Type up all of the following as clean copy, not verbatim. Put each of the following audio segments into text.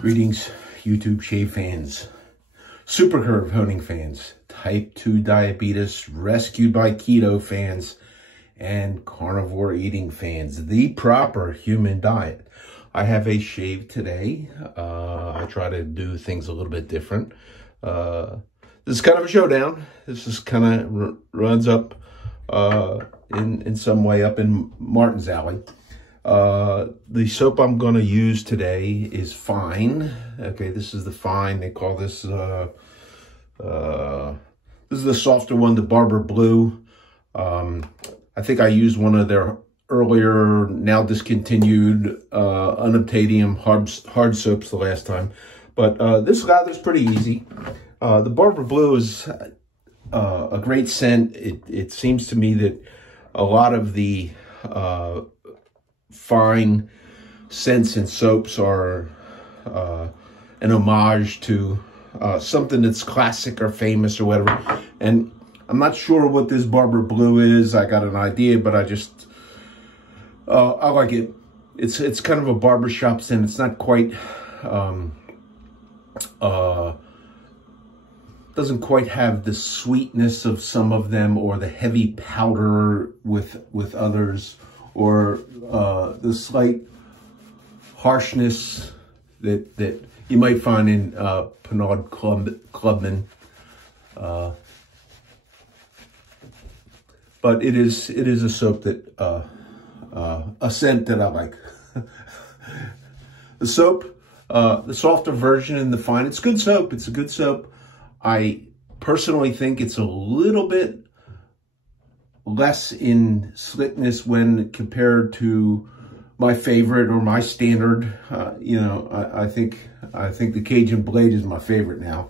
Greetings, YouTube shave fans, super curve honing fans, type 2 diabetes rescued by keto fans, and carnivore eating fans. The proper human diet. I have a shave today. I try to do things a little bit different. This is kind of a showdown. This is kind of runs up in some way up in Martin's Alley. The soap I'm going to use today is Fine. Okay, this is the Fine. They call this, this is the softer one, the Barber Blue. I think I used one of their earlier, now discontinued, unobtainium hard soaps the last time. But this lather's pretty easy. The Barber Blue is a great scent. It seems to me that a lot of the Fine scents and soaps are an homage to something that's classic or famous or whatever. And I'm not sure what this Barber Blue is. I got an idea, but I just I like it. It's kind of a barbershop scent. It's not quite doesn't quite have the sweetness of some of them, or the heavy powder with others, or the slight harshness that you might find in Pinard Clubman. But it is a soap that a scent that I like. The soap, the softer version in the Fine, it's good soap. It's a good soap. I personally think it's a little bit less in slickness when compared to my favorite or my standard. You know, I think the Cajun Blade is my favorite now.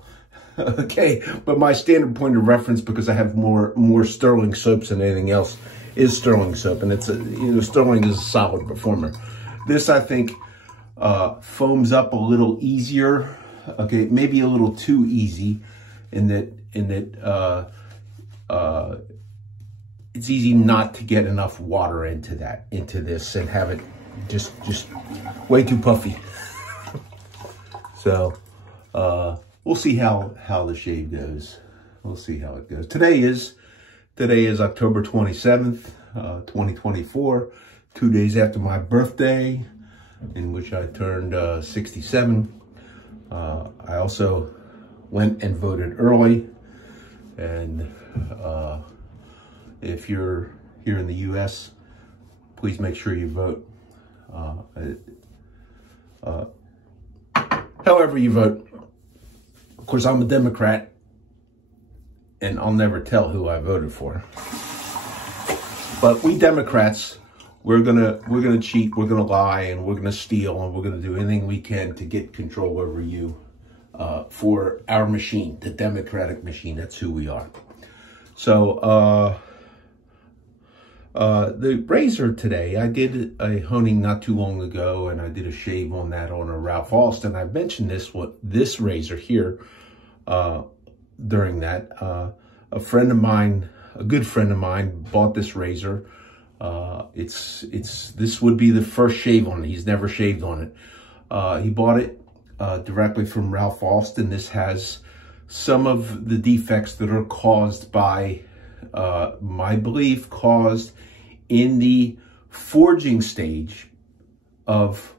Okay, but my standard point of reference, because I have more Sterling soaps than anything else, is Sterling soap, and it's Sterling is a solid performer. This, I think, foams up a little easier. Okay, maybe a little too easy, in that it's easy not to get enough water into this and have it just way too puffy. So we'll see how the shave goes. We'll see how it goes. Today is October 27th, 2024, 2 days after my birthday, in which I turned 67. I also went and voted early, and if you're here in the U.S., please make sure you vote. However you vote. Of course, I'm a Democrat, and I'll never tell who I voted for. But we Democrats, we're gonna cheat, we're gonna lie, and we're gonna steal, and we're gonna do anything we can to get control over you, for our machine, the Democratic machine. That's who we are. So the razor today, I did a honing not too long ago, and I did a shave on that on a Ralf Aust, and I mentioned this razor here during that. A friend of mine, a good friend of mine, bought this razor. This would be the first shave on it. He's never shaved on it. He bought it directly from Ralf Aust, and this has some of the defects that are caused by, my belief, caused in the forging stage of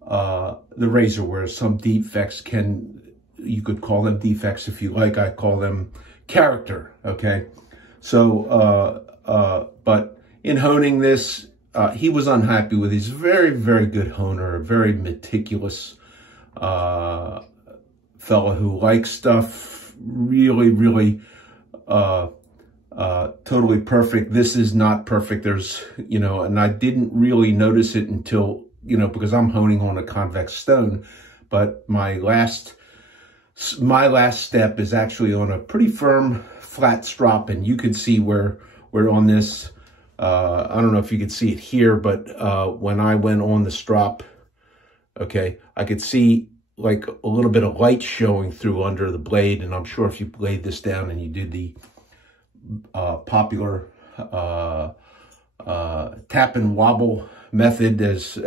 the razor, where some defects you could call them defects if you like. I call them character, okay? So, but in honing this, he was unhappy with it. He's a very, very good honer, a very meticulous fella who likes stuff really, really totally perfect. This is not perfect. There's, and I didn't really notice it until, because I'm honing on a convex stone, but my last step is actually on a pretty firm flat strop, and you could see where on this, I don't know if you could see it here, but when I went on the strop, okay, I could see like a little bit of light showing through under the blade, and I'm sure if you laid this down and you did the popular tap and wobble method, as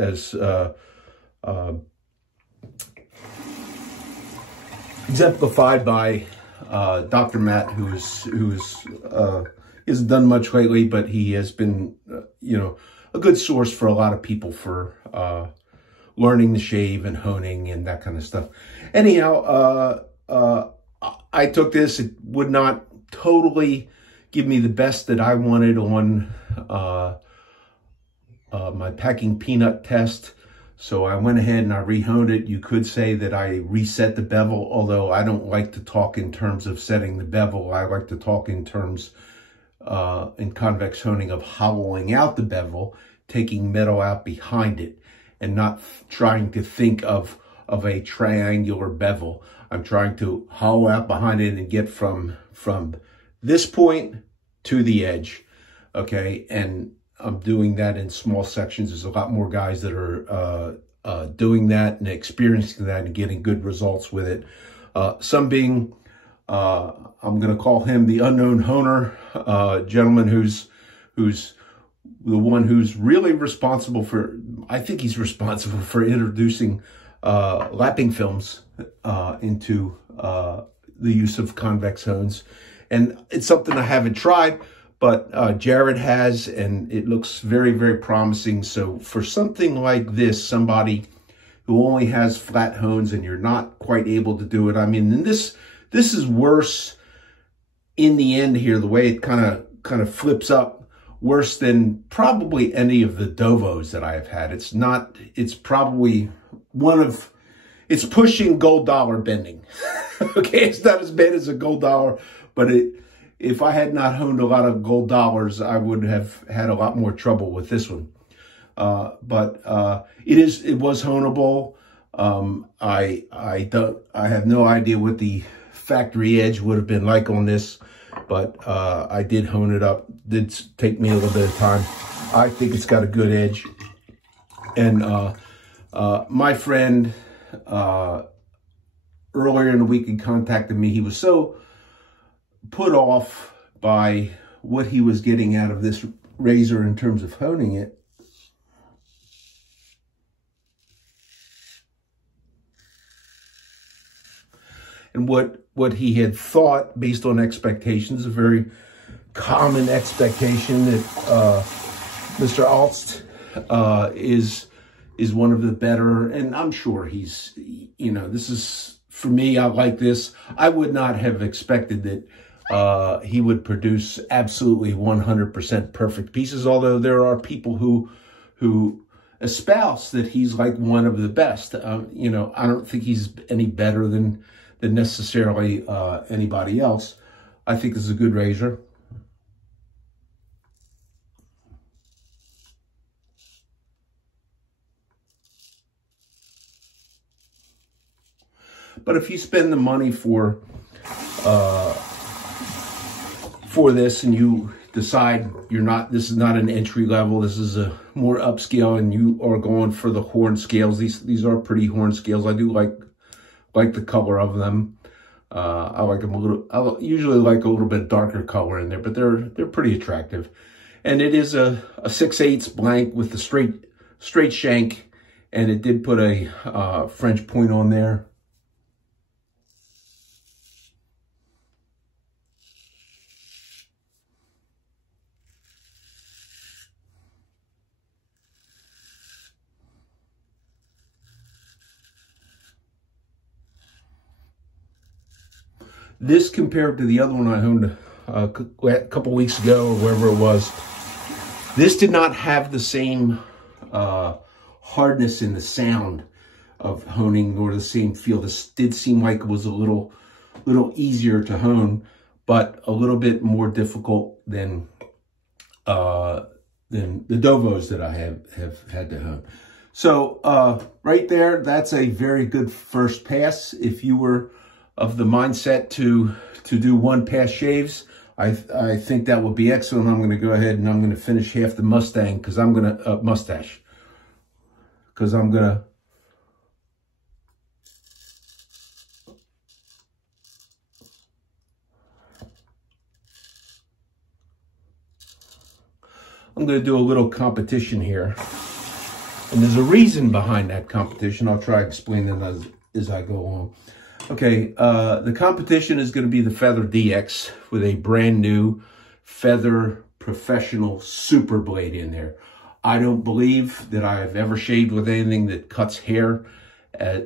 exemplified by Dr. Matt, hasn't done much lately, but he has been, you know, a good source for a lot of people for learning to shave and honing and that kind of stuff. Anyhow, I took this. It would not totally give me the best that I wanted on my packing peanut test. So I went ahead and I rehoned it. You could say that I reset the bevel, although I don't like to talk in terms of setting the bevel. I like to talk in terms in convex honing of hollowing out the bevel, taking metal out behind it, and not trying to think of a triangular bevel. I'm trying to hollow out behind it and get from this point to the edge, okay? And I'm doing that in small sections. There's a lot more guys that are doing that and experiencing that and getting good results with it. Some being, I'm going to call him the unknown honer, gentleman who's the one who's really responsible for, I think he's responsible for introducing lapping films into the use of convex hones. And it's something I haven't tried, but Jared has, and it looks very, very promising. So for something like this, somebody who only has flat hones and you're not quite able to do it, I mean, and this is worse in the end here, the way it kind of flips up, worse than probably any of the Dovos that I have had. It's probably it's pushing gold dollar bending. Okay, it's not as bad as a gold dollar, but if I had not honed a lot of gold dollars, I would have had a lot more trouble with this one. But it was honable. I have no idea what the factory edge would have been like on this, but I did hone it up. It did take me a little bit of time. I think it's got a good edge. And my friend earlier in the week he contacted me. He was so put off by what he was getting out of this razor in terms of honing it. And what he had thought based on expectations, a very common expectation that Mr. Aust is one of the better, and I'm sure he's, you know, this is, for me, I like this. I would not have expected that he would produce absolutely 100% perfect pieces, although there are people who espouse that he's like one of the best. You know, I don't think he's any better than necessarily anybody else. I think this is a good razor. But if you spend the money for this and you decide this is not an entry level, this is a more upscale, and you are going for the horn scales, these are pretty horn scales. I do like the color of them. I like them I usually like a little bit darker color in there, but they're pretty attractive. And it is a 6/8 blank with the straight shank, and it did put a French point on there. This, compared to the other one I honed a couple weeks ago or wherever it was, this did not have the same hardness in the sound of honing, or the same feel. This did seem like it was a little easier to hone, but a little bit more difficult than the Dovos that I have had to hone. So right there, that's a very good first pass. If you were of the mindset to do one pass shaves, I think that would be excellent. I'm going to go ahead and I'm going to finish half the Mustang because I'm going to mustache, because I'm going to do a little competition here, and there's a reason behind that competition. I'll try to explain it as I go on. Okay, the competition is going to be the Feather DX with a brand new Feather Professional Super Blade in there. I don't believe that I've ever shaved with anything that cuts hair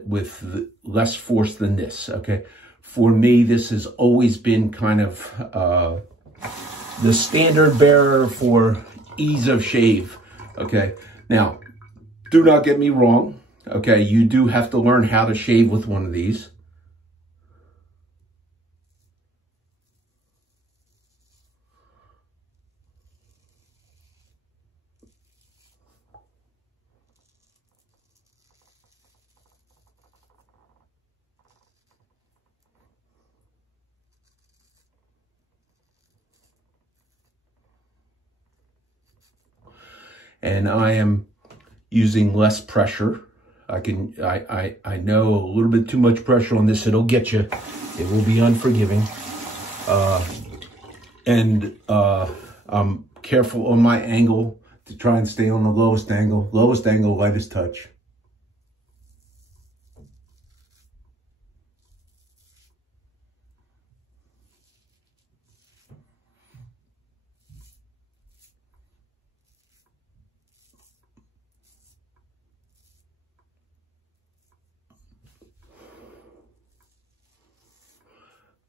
with less force than this, okay? For me, this has always been kind of the standard bearer for ease of shave, okay? Now, do not get me wrong, okay? You do have to learn how to shave with one of these. And I am using less pressure. I know a little bit too much pressure on this, it'll get you. It will be unforgiving. I'm careful on my angle to try and stay on the lowest angle, lightest touch.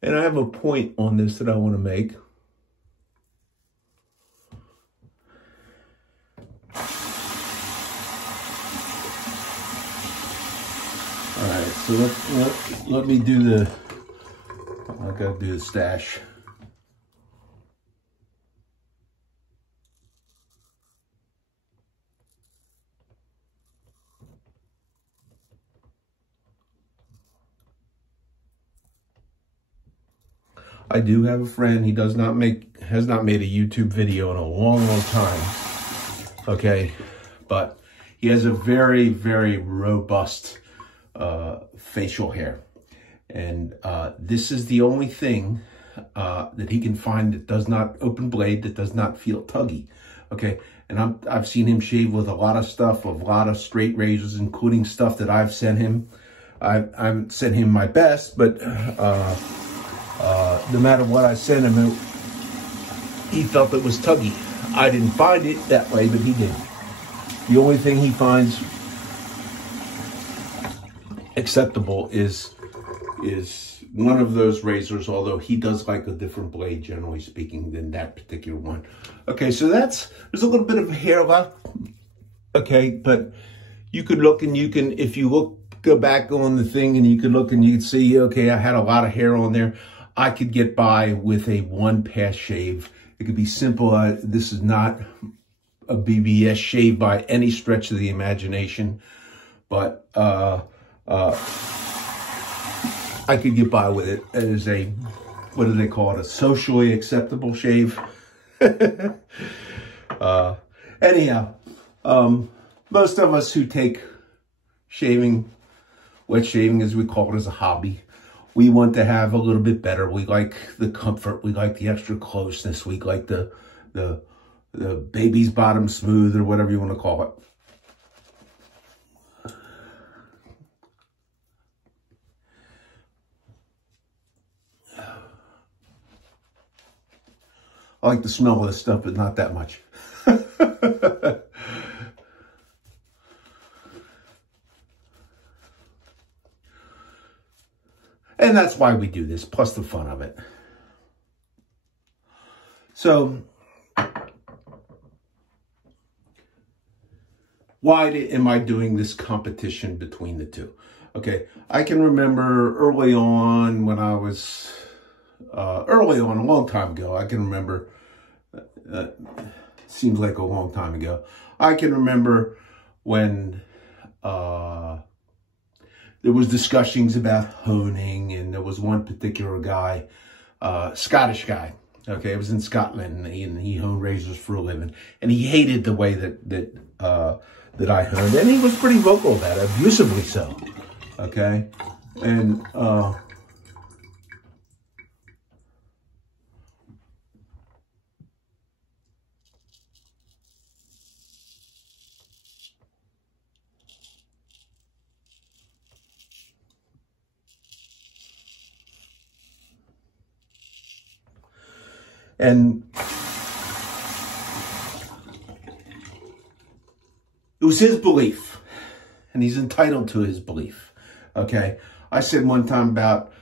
And I have a point on this that I want to make. All right, so let me do the, I gotta do the stash. I do have a friend, he has not made a YouTube video in a long, long time, okay? But he has a very, very robust facial hair. And this is the only thing that he can find that does not open blade, that does not feel tuggy, okay? And I've seen him shave with a lot of stuff, a lot of straight razors, including stuff that I've sent him. I've sent him my best, but no matter what I sent him, he felt it was tuggy. I didn't find it that way, but he did. The only thing he finds acceptable is one of those razors, although he does like a different blade, generally speaking, than that particular one. Okay, so there's a little bit of hair left, okay, but you could look and you can, if you go back on the thing and you could look and you can see, okay, I had a lot of hair on there. I could get by with a one-pass shave. It could be simple. This is not a BBS shave by any stretch of the imagination, but I could get by with it as a, what do they call it, a socially acceptable shave. Anyhow, most of us who take shaving, wet shaving as we call it, as a hobby, we want to have a little bit better. We like the comfort. We like the extra closeness. We like the baby's bottom smooth, or whatever you want to call it. I like the smell of this stuff, but not that much. And that's why we do this, plus the fun of it. So, why am I doing this competition between the two? Okay, I can remember early on when I was, a long time ago, I can remember, seems like a long time ago, I can remember when there was discussions about honing, and there was one particular guy, Scottish guy, okay, it was in Scotland, and he honed razors for a living, and he hated the way that I honed, and he was pretty vocal about it, abusively so, okay, and And it was his belief, and he's entitled to his belief, okay? I said one time about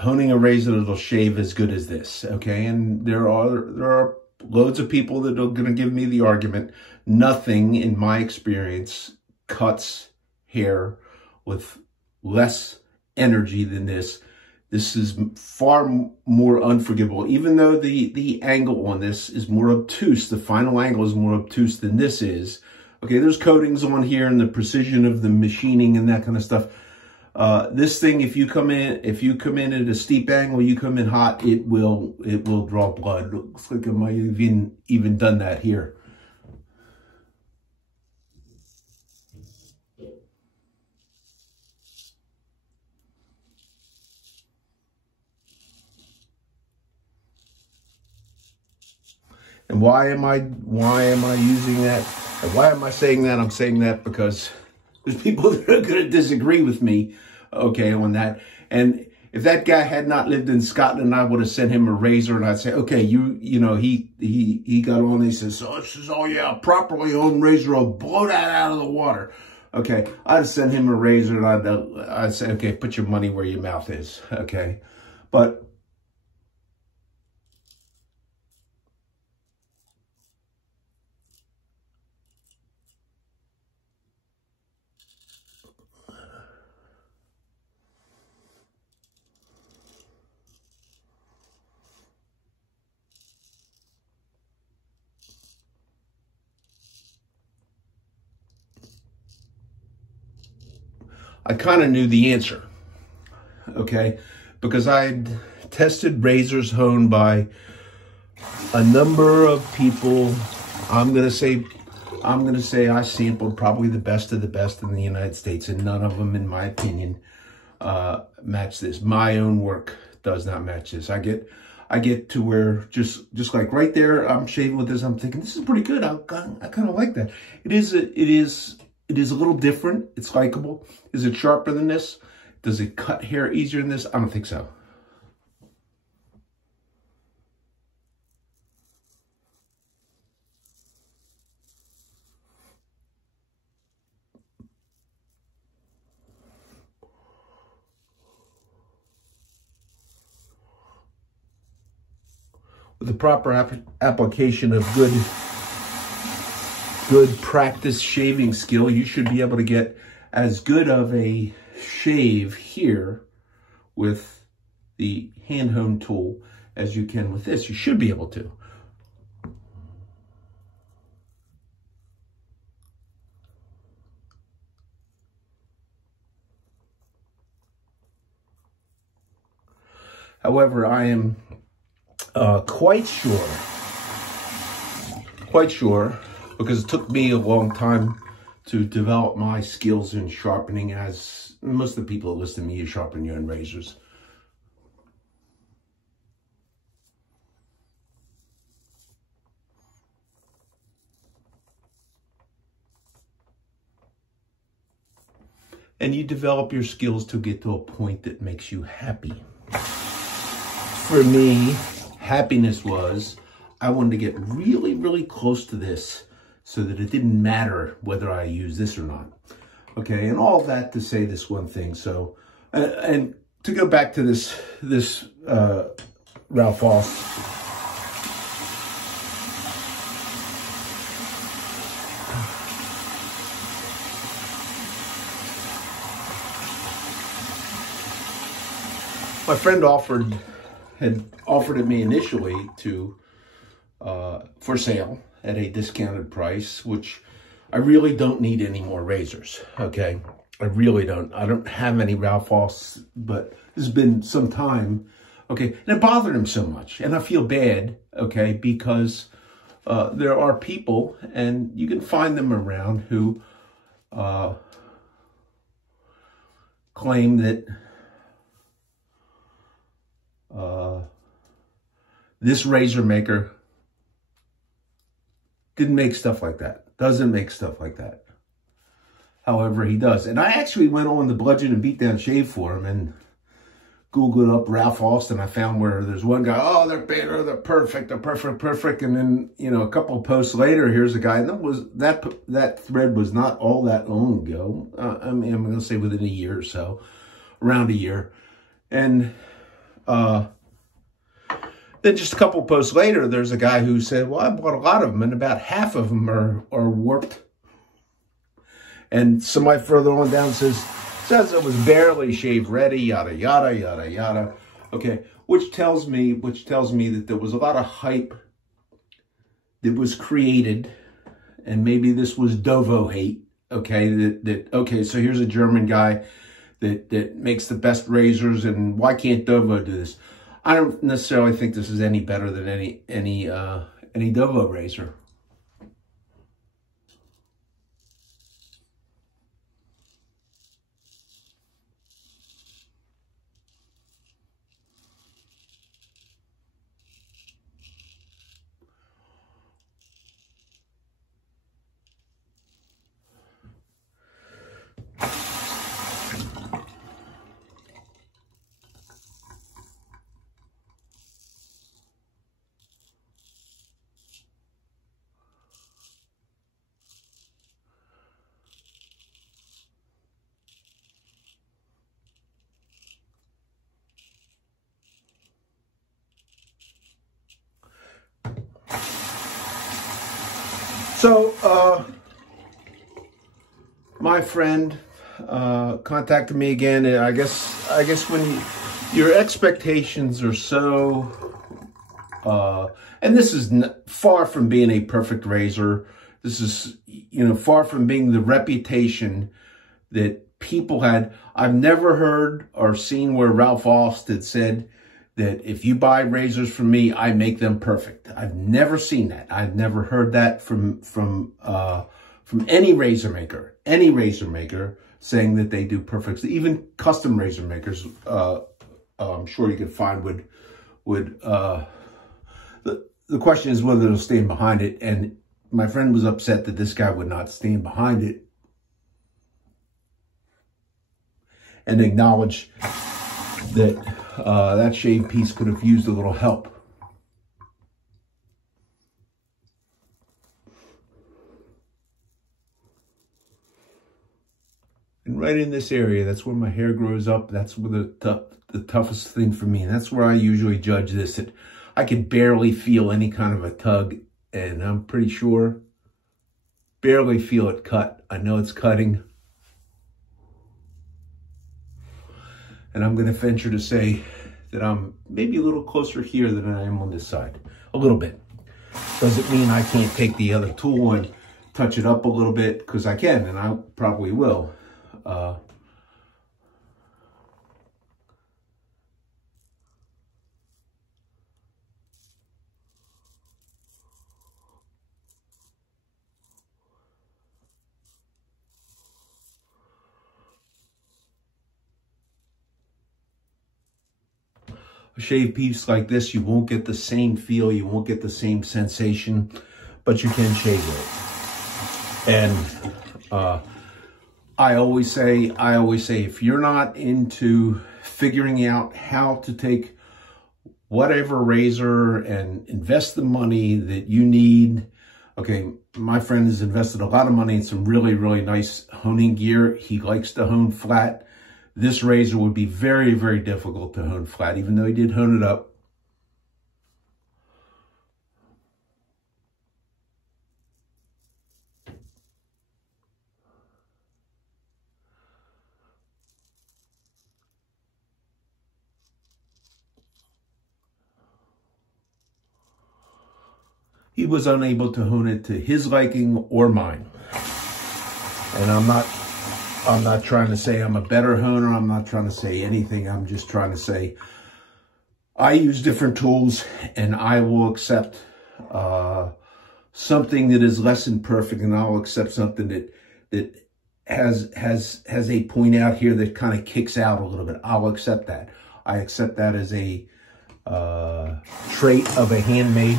honing a razor that'll shave as good as this, okay? And there are loads of people that are going to give me the argument. Nothing, in my experience, cuts hair with less energy than this. This is far more unforgivable. Even though the angle on this is more obtuse, the final angle is more obtuse than this is. Okay, there's coatings on here and the precision of the machining and that kind of stuff. This thing, if you come in at a steep angle, you come in hot, it will draw blood. Looks like I might have even done that here. And why am I using that? And why am I saying that? I'm saying that because there's people that are going to disagree with me, okay, on that. And if that guy had not lived in Scotland, I would have sent him a razor, and I'd say, okay, you know, he got on, he says, oh yeah, a properly owned razor will blow that out of the water. Okay, I'd send him a razor, and I'd say, okay, put your money where your mouth is, okay? But I kind of knew the answer, okay? Because I'd tested razors honed by a number of people. I'm gonna say I sampled probably the best of the best in the United States, and none of them, in my opinion, match this. My own work does not match this. I get to where just like right there, I'm shaving with this. I'm thinking this is pretty good. I kind of like that. It is a little different. It's likable. Is it sharper than this? Does it cut hair easier than this? I don't think so. With the proper application of good practice shaving skill, you should be able to get as good of a shave here with the hand honed tool as you can with this. You should be able to. However, I am quite sure, because it took me a long time to develop my skills in sharpening, as most of the people that listen to me, you sharpen your own razors. And you develop your skills to get to a point that makes you happy. For me, happiness was, I wanted to get really, really close to this so that it didn't matter whether I use this or not. Okay, and all that to say this one thing. So, and to go back to this Ralf Aust. My friend had offered it me initially for sale at a discounted price, which I really don't need any more razors, okay? I really don't. I don't have any Ralf Austs, but this has been some time, okay? And it bothered him so much, and I feel bad, okay, because there are people, and you can find them around, who claim that this razor maker didn't make stuff like that, doesn't make stuff like that. However, he does. And I actually went on the bludgeon and beat down shave for him and Googled up Ralf Aust, and I found where there's one guy, oh, they're better, they're perfect, perfect. And then, you know, a couple of posts later, here's a guy, and that thread was not all that long ago. I mean, I'm going to say within a year or so, around a year. And then just a couple of posts later, there's a guy who said, well, I bought a lot of them, and about half of them are warped. And somebody further on down says it was barely shave ready, yada, yada, yada, yada. Okay, which tells me that there was a lot of hype that was created, and maybe this was Dovo hate, okay, okay, so here's a German guy that makes the best razors, and why can't Dovo do this? I don't necessarily think this is any better than any Dovo razor. So, my friend contacted me again, and I guess when your expectations are so, and this is far from being a perfect razor. This is, you know, far from being the reputation that people had. I've never heard or seen where Ralf Aust had said that if you buy razors from me, I make them perfect. I've never seen that. I've never heard that from any razor maker saying that they do perfect. Even custom razor makers, I'm sure you can find would the question is whether they'll stand behind it. And my friend was upset that this guy would not stand behind it and acknowledge that that shave piece could have used a little help. And right in this area, that's where my hair grows up. That's where the toughest thing for me. And that's where I usually judge this. I can barely feel any kind of a tug, and I'm pretty sure barely feel it cut. I know it's cutting. And I'm going to venture to say that I'm maybe a little closer here than I am on this side. A little bit. Does it mean I can't take the other tool and touch it up a little bit? Because I can, and I probably will. A shave piece like this, you won't get the same feel, you won't get the same sensation, but you can shave it. And I always say, if you're not into figuring out how to take whatever razor and invest the money that you need, okay, my friend has invested a lot of money in some really, really nice honing gear. He likes to hone flat. This razor would be very, very difficult to hone flat, even though he did hone it up. He was unable to hone it to his liking or mine. And I'm not trying to say I'm a better honer. I'm not trying to say anything. I'm just trying to say I use different tools, and I will accept something that is less than perfect, and I'll accept something that has a point out here that kind of kicks out a little bit. I'll accept that. I accept that as a trait of a handmade.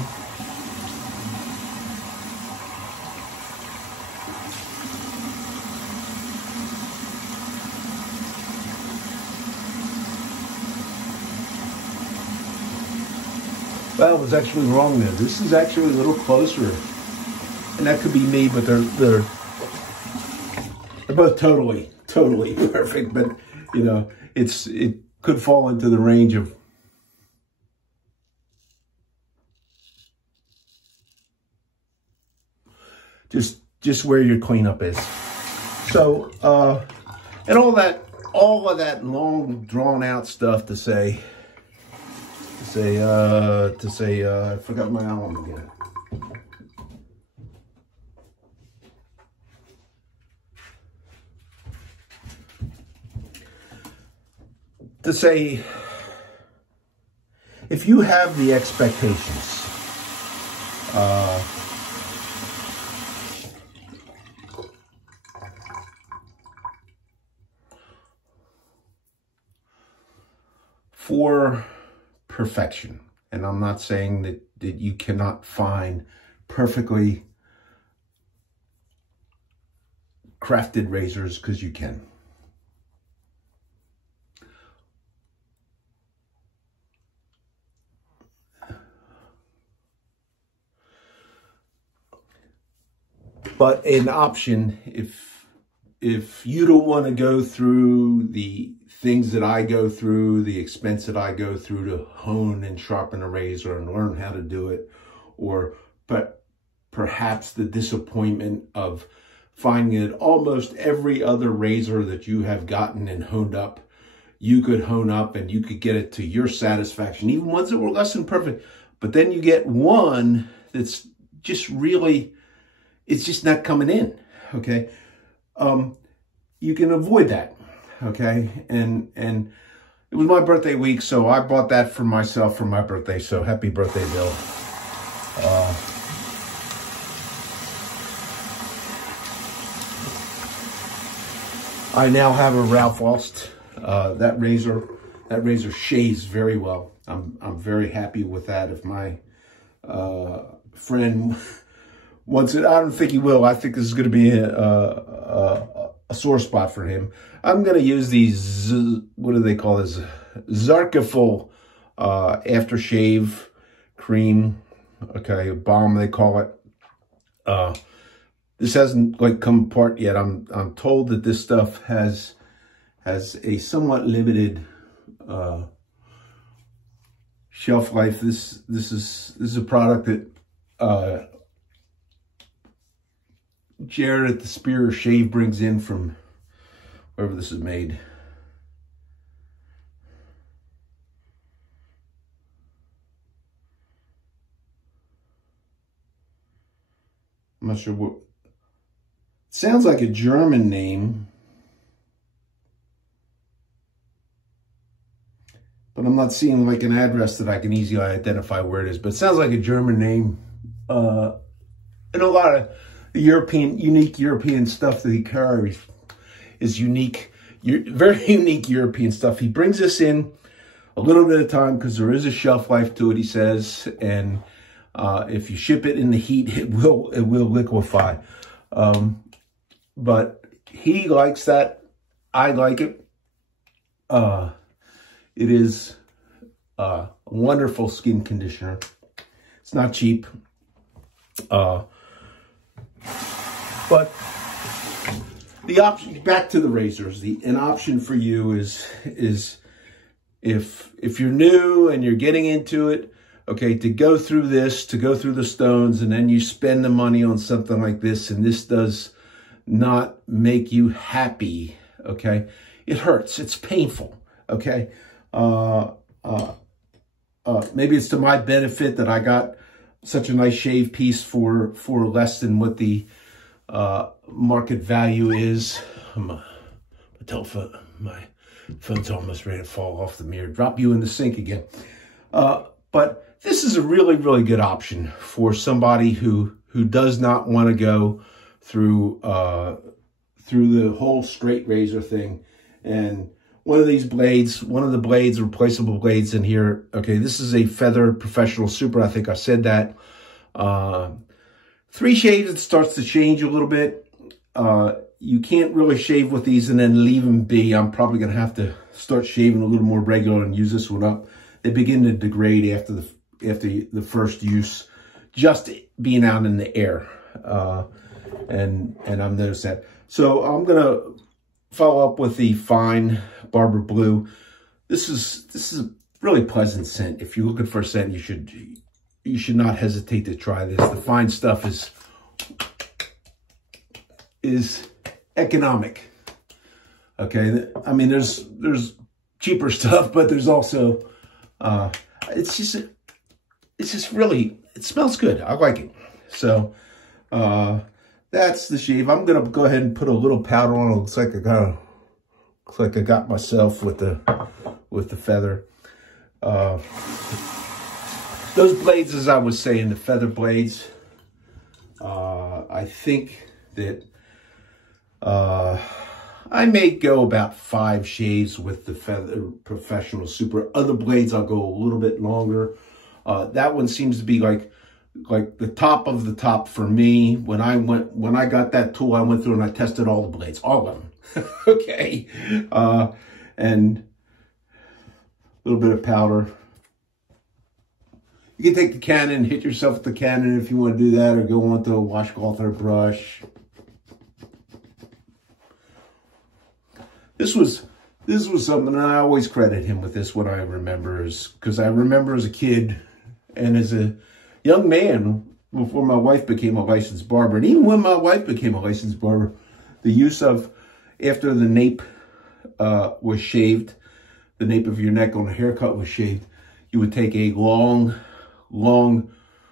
Well, I was actually wrong there. This is actually a little closer. And that could be me, but they're both totally perfect. But, you know, it could fall into the range of just where your cleanup is. So, and all of that long drawn out stuff to say, I forgot my album again. To say, if you have the expectations, for perfection, and I'm not saying that you cannot find perfectly crafted razors, because you can. But an option, if you don't want to go through the things that I go through, the expense that I go through to hone and sharpen a razor and learn how to do it, but perhaps the disappointment of finding that almost every other razor that you have gotten and honed up, you could hone up and you could get it to your satisfaction, even ones that were less than perfect. But then you get one that's just really, it's just not coming in, okay? You can avoid that, okay? And it was my birthday week, so I bought that for myself for my birthday, so happy birthday, Bill. I now have a Ralf Aust. That razor shaves very well. I'm very happy with that. If my friend wants it, I don't think he will. I think this is going to be a sore spot for him. I'm going to use these, what do they call this? Zarkaful aftershave cream. Okay, a balm they call it. This hasn't like come apart yet. I'm told that this stuff has a somewhat limited shelf life. This is a product that Jared at the Spear Shave brings in from wherever this is made. I'm not sure what. Sounds like a German name, but I'm not seeing like an address that I can easily identify where it is. But it sounds like a German name. And a lot of unique European stuff that he carries is unique, very unique European stuff. He brings this in a little bit of time because there is a shelf life to it, he says, and if you ship it in the heat, it will liquefy. But he likes that. I like it. It is a wonderful skin conditioner. It's not cheap. But the option, back to the razors, an option for you is if you're new and you're getting into it, okay, to go through this, to go through the stones, and then you spend the money on something like this, and this does not make you happy, okay? It hurts. It's painful, okay? Maybe it's to my benefit that I got such a nice shave piece for less than what the market value is. My phone's almost ready to fall off the mirror. Drop you in the sink again. But this is a really, really good option for somebody who does not want to go through the whole straight razor thing. And one of these blades, one of the blades, replaceable blades in here. Okay, this is a Feather Professional Super. I think I said that. 3 shaves, it starts to change a little bit. You can't really shave with these and then leave them be. I'm probably going to have to start shaving a little more regular and use this one up. They begin to degrade after the first use, just being out in the air. And I've noticed that. So I'm gonna follow up with the Fine Barber Blue. This is a really pleasant scent. If you're looking for a scent, you should not hesitate to try this. The Fine stuff is economic. Okay, I mean there's cheaper stuff, but there's also it's just really, it smells good. I like it. So that's the shave. I'm gonna go ahead and put a little powder on. It looks like I got myself with the feather. Those blades, as I was saying, the feather blades, I think that I may go about 5 shaves with the Feather Professional Super. Other blades, I'll go a little bit longer. That one seems to be like the top of the top for me. When I got that tool, I went through and I tested all the blades, all of them. Okay, and a little bit of powder. You can take the Canon, hit yourself with the Canon if you want to do that, or go onto a washcloth or a brush. This was something, and I always credit him with this, what I remember is, because I remember as a kid and as a young man, before my wife became a licensed barber, and even when my wife became a licensed barber, the use of, after the nape was shaved, the nape of your neck on a haircut was shaved, you would take a long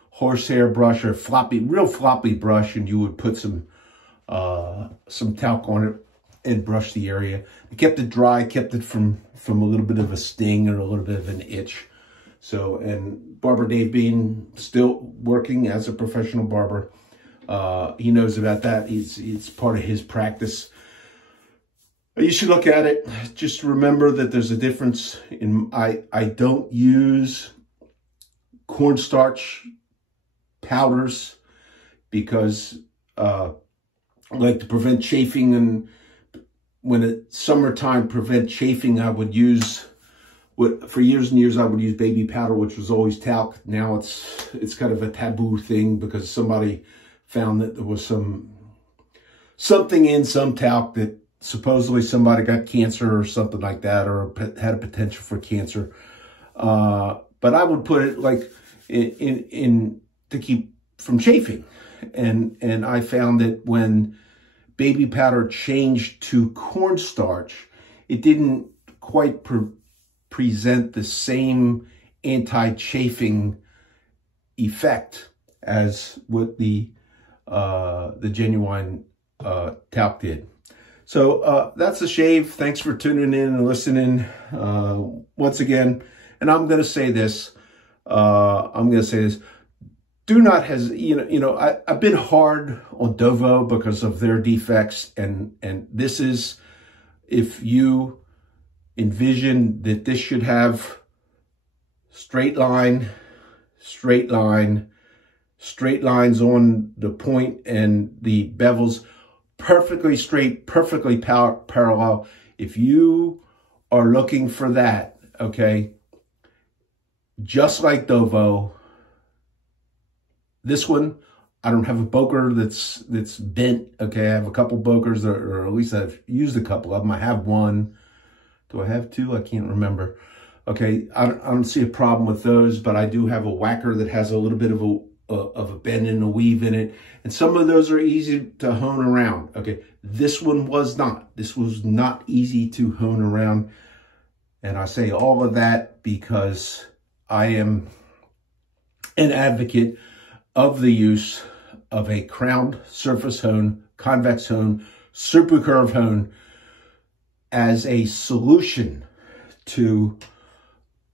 horsehair brush or real floppy brush, and you would put some talc on it and brush the area. It kept it dry, kept it from a little bit of a sting or a little bit of an itch. So, and Barber Dave being still working as a professional barber, he knows about that. It's part of his practice. You should look at it. Just remember that there's a difference in, I don't use cornstarch powders because I like to prevent chafing, and when it's summertime, prevent chafing, I would use, for years and years, I would use baby powder, which was always talc. Now it's kind of a taboo thing because somebody found that there was something in some talc that supposedly somebody got cancer or something like that, or had a potential for cancer. But I would put it like in to keep from chafing. And I found that when baby powder changed to cornstarch, it didn't quite present the same anti-chafing effect as what the genuine talc did. So that's a shave. Thanks for tuning in and listening once again. And I'm going to say this. Do not hesitate. I've been hard on Dovo because of their defects, and this is, if you envision that this should have straight lines on the point and the bevels, perfectly straight, perfectly parallel. If you are looking for that, okay, just like Dovo, this one, I don't have a boker that's bent. Okay, I have a couple bokers, or at least I've used a couple of them. I have one. Do I have two? I can't remember. Okay, I don't see a problem with those, but I do have a whacker that has a little bit of a bend and a weave in it, and some of those are easy to hone around. Okay, this one was not. This was not easy to hone around, and I say all of that because I am an advocate of the use of a crowned surface hone, convex hone, super curve hone as a solution to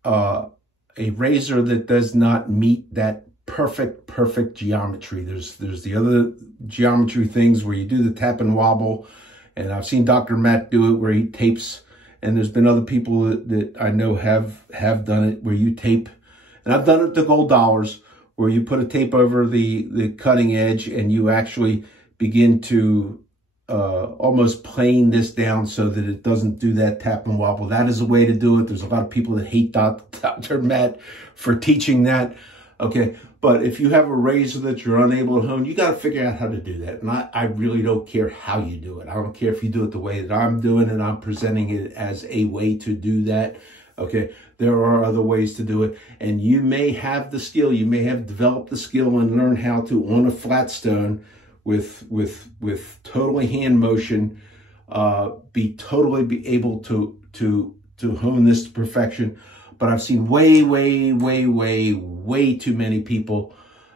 a razor that does not meet that perfect geometry. There's the other geometry things where you do the tap and wobble, and I've seen Dr. Matt do it where he tapes, and there's been other people that I know have done it where you tape, and I've done it to gold dollars, where you put a tape over the cutting edge and you actually begin to almost playing this down so that it doesn't do that tap and wobble. That is a way to do it. There's a lot of people that hate Dr. Matt for teaching that. Okay, but if you have a razor that you're unable to hone, you got to figure out how to do that. And I really don't care how you do it. I don't care if you do it the way that I'm doing it. I'm presenting it as a way to do that. Okay, there are other ways to do it. And you may have the skill, you may have developed the skill and learn how to, on a flat stone, with totally hand motion, be able to hone this to perfection. But I've seen way too many people,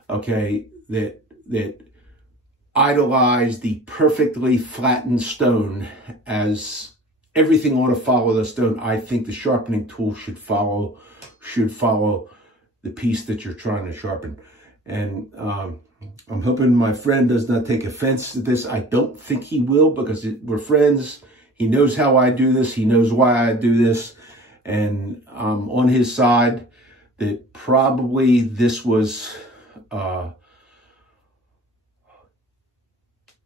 okay, that idolize the perfectly flattened stone as everything ought to follow the stone. I think the sharpening tool should follow the piece that you're trying to sharpen. And I'm hoping my friend does not take offense to this. I don't think he will, because we're friends. He knows how I do this. He knows why I do this. And I'm on his side that probably this was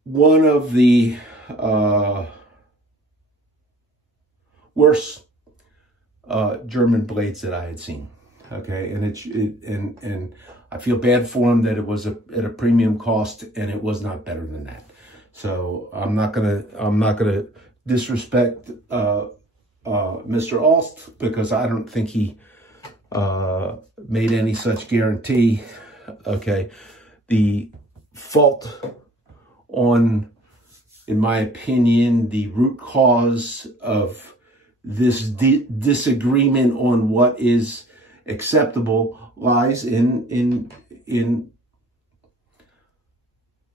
one of the worst German blades that I had seen. Okay, and I feel bad for him that it was at a premium cost, and it was not better than that. So I'm not gonna disrespect Mr. Aust, because I don't think he made any such guarantee. Okay, the fault on, in my opinion, the root cause of this disagreement on what is acceptable lies in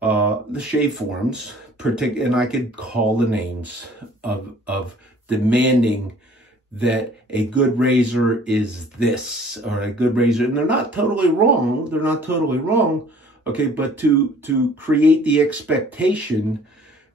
the shave forms, and I could call the names of demanding that a good razor is this, or a good razor, and they're not totally wrong. They're not totally wrong. Okay, but to create the expectation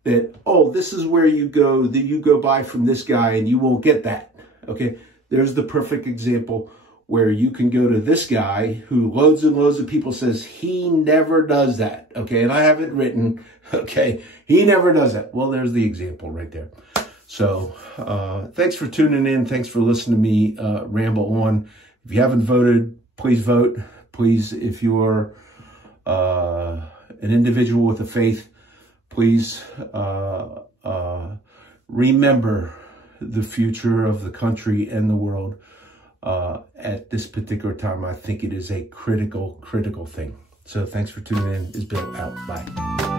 that, oh, this is where you go, that you go buy from this guy and you won't get that. Okay, there's the perfect example where you can go to this guy who loads and loads of people says he never does that. Okay, and I have it written. Okay, he never does that. Well, there's the example right there. So thanks for tuning in. Thanks for listening to me ramble on. If you haven't voted, please vote. Please, if you're an individual with a faith, please remember the future of the country and the world at this particular time. I think it is a critical thing. So thanks for tuning in. It's Bill out. Bye.